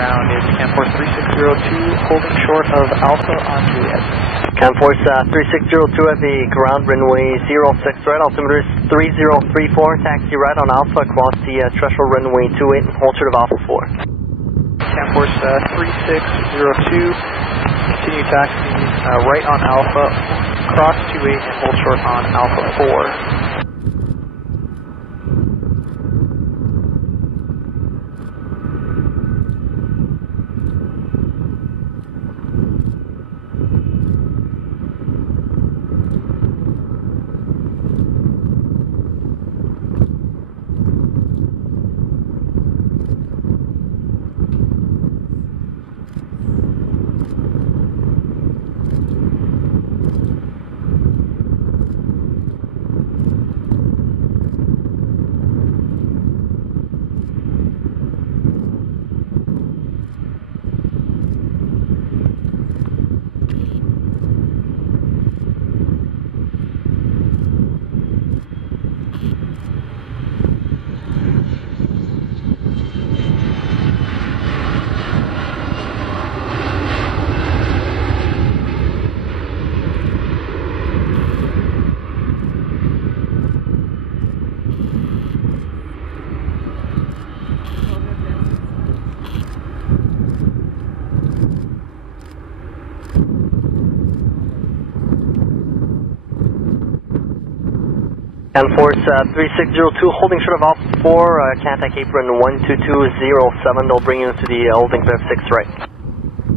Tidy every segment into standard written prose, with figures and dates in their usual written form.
ground is Canforce 3602, holding short of Alpha on Juliet. Canforce 3602 at the ground, runway 06 right, altimeter is 3034, taxi right on Alpha across the threshold runway 28 and hold short of Alpha 4. Canforce 3602, continue taxiing right on Alpha, cross 28 and hold short on Alpha 4. Canforce 3602, holding short of Alpha 4, contact apron 12207, they'll bring you into the holding clear 6 right.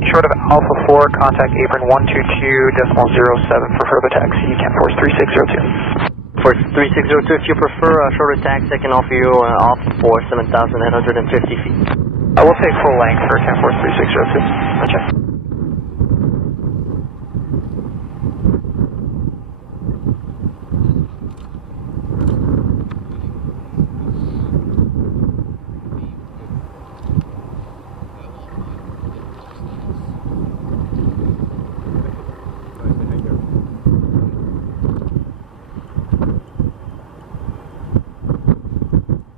Short of Alpha 4, contact apron 122.07 for further taxi, Canforce 3602. For 3602, if you prefer a shorter taxi, I can offer you Alpha 4, 7,850 feet. I will take full length for Canforce 3602. Roger.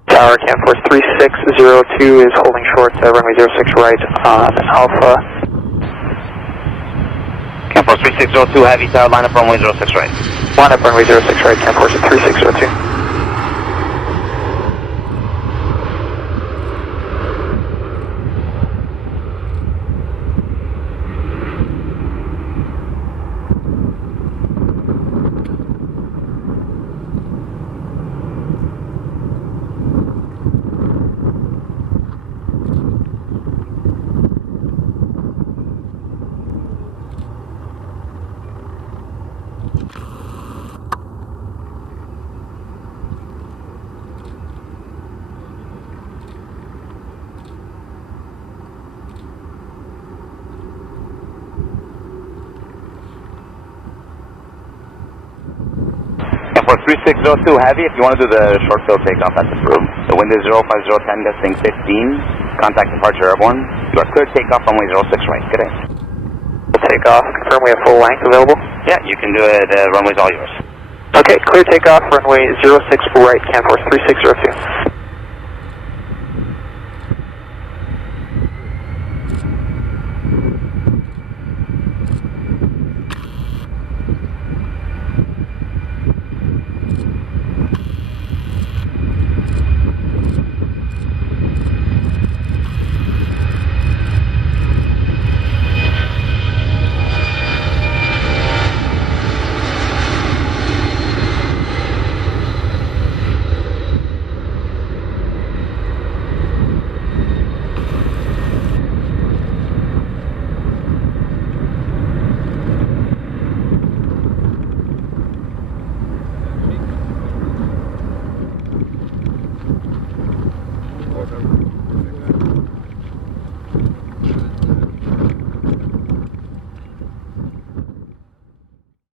Tower, Canforce 3602 is holding short, runway 06 right on Alpha. Canforce 3602 Heavy, tower, line up runway 06 right. Line up runway 06 right, Canforce 3602. For 3602 Heavy, if you want to do the short field takeoff, that's approved. The wind is 05010, gusting 15. Contact departure airborne. You are clear takeoff runway 06 right. Good day. We'll take off. Confirm we have full length available? Yeah, you can do it. Runway's all yours. Okay, clear takeoff, runway 06 right, Canforce 3602.